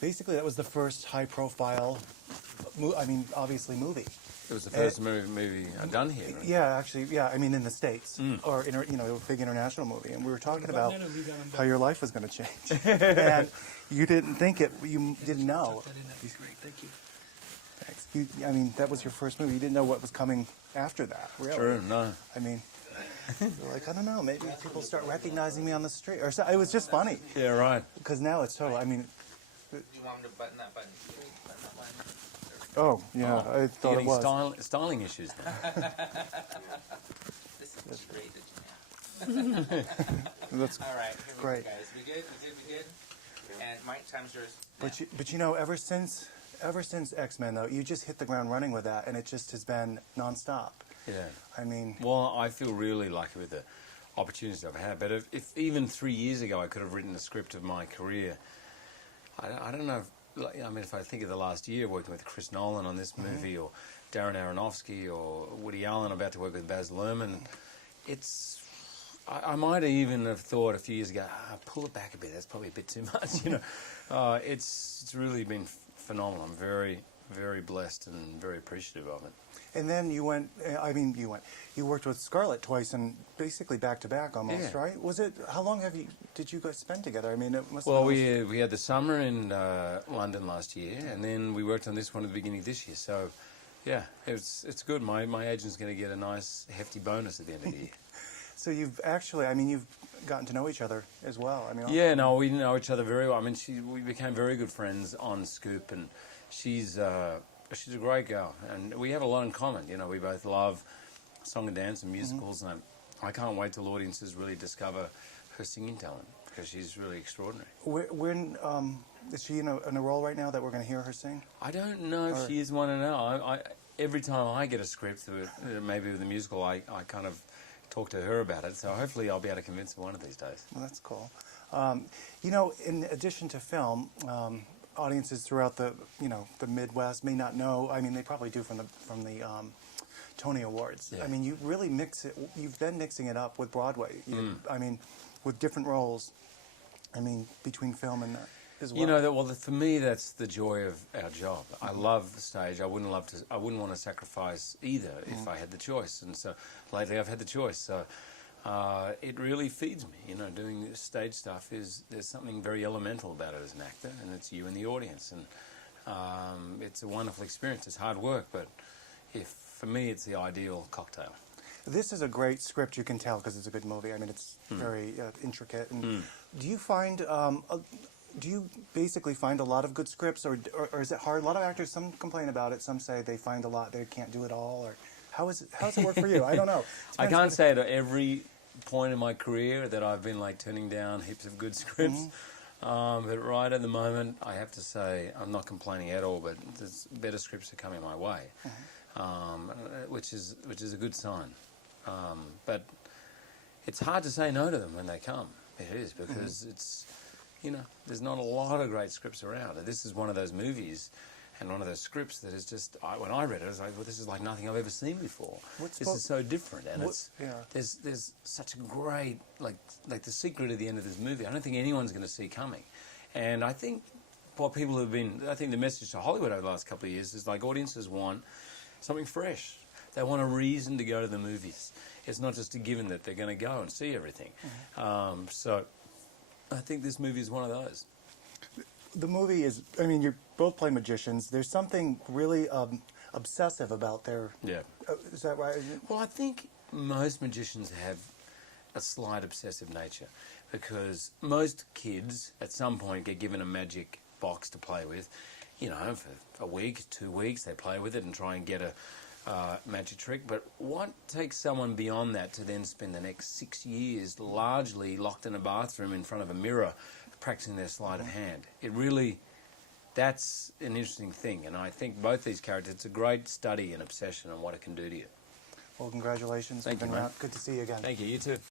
basically that was the first high-profile, obviously movie. It was the first movie done here, right? Yeah, actually, yeah. I mean, in the States, or a big international movie, and we were talking about how your life was going to change, and you didn't think it. You didn't know. Great, thank you. Thanks. I mean, that was your first movie. You didn't know what was coming after that. Really? True. No. I mean, you're like, I don't know. Maybe people start recognizing me on the street, or so, it was just funny. Yeah, right. Because now it's total. I mean. Do you want me to button that button? Button that button? Oh, yeah, I thought it was. Styling issues now. This is great. That's all right, here we great. go, guys. We good? We good? And Mike, time's yours. But you know, ever since X-Men, though, you just hit the ground running with that, and it just has been nonstop. Yeah. I mean. Well, I feel really lucky with the opportunities I've had. But if even 3 years ago I could have written the script of my career, I don't know. If I think of the last year working with Chris Nolan on this movie, or Darren Aronofsky, or Woody Allen, about to work with Baz Luhrmann, I might even have thought a few years ago, pull it back a bit. That's probably a bit too much, It's really been phenomenal. I'm very, very blessed and very appreciative of it. And then you worked with Scarlett twice, and basically back to back almost, Yeah. right? How long did you guys spend together? I mean, it must. Well, we had the summer in London last year, and then we worked on this one at the beginning of this year. So, yeah, it's good. My agent's going to get a nice hefty bonus at the end of the year. So you've gotten to know each other as well. I mean. Yeah, no, we know each other very well. I mean, we became very good friends on Scoop, and she's a great girl, and we have a lot in common. We both love song and dance and musicals, and I can't wait till audiences really discover her singing talent, because she's really extraordinary. When is she in a role right now that we're going to hear her sing? I don't know if she is one or no. Every time I get a script, maybe with a musical, I kind of talk to her about it. So hopefully I'll be able to convince her one of these days. Well, that's cool. In addition to film, audiences throughout the Midwest may not know. I mean, they probably do from the Tony Awards. Yeah. I mean, you really mix it. You've been mixing it up with Broadway. I mean, with different roles. I mean, between film and that as well. For me, that's the joy of our job. I love the stage. I wouldn't want to sacrifice either if I had the choice. And so lately, I've had the choice. So. It really feeds me, doing this stage stuff. There's something very elemental about it as an actor, and it's you and the audience, and it's a wonderful experience. It's hard work, but for me, it's the ideal cocktail. This is a great script, you can tell, because it's a good movie. I mean, it's very intricate. And do you find, do you basically find a lot of good scripts, or is it hard? A lot of actors, some complain about it, some say they find a lot, they can't do it all, or how's it work for you? I don't know. I can't say at every point in my career that I've been turning down heaps of good scripts, but right at the moment, I have to say I'm not complaining at all. But there's better scripts are coming my way, which is a good sign. But it's hard to say no to them when they come. It is, because it's there's not a lot of great scripts around. And this is one of those movies. And one of those scripts that is just, when I read it, I was like, well, this is like nothing I've ever seen before. This is so different. And there's such a great, like the secret at the end of this movie, I don't think anyone's going to see coming. And I think the message to Hollywood over the last couple of years is audiences want something fresh. They want a reason to go to the movies. It's not just a given that they're going to go and see everything. So I think this movie is one of those. The movie is, I mean, you both play magicians. There's something really obsessive about their... Yeah. Is that right? Well, I think most magicians have a slight obsessive nature, because most kids at some point get given a magic box to play with. For a week, 2 weeks, they play with it and try and get a magic trick. But what takes someone beyond that to then spend the next 6 years largely locked in a bathroom in front of a mirror practicing their sleight of hand? That's an interesting thing, and I think both these characters, it's a great study and obsession on what it can do to you. Well, congratulations. Thank you, man. Good to see you again. Thank you. You too.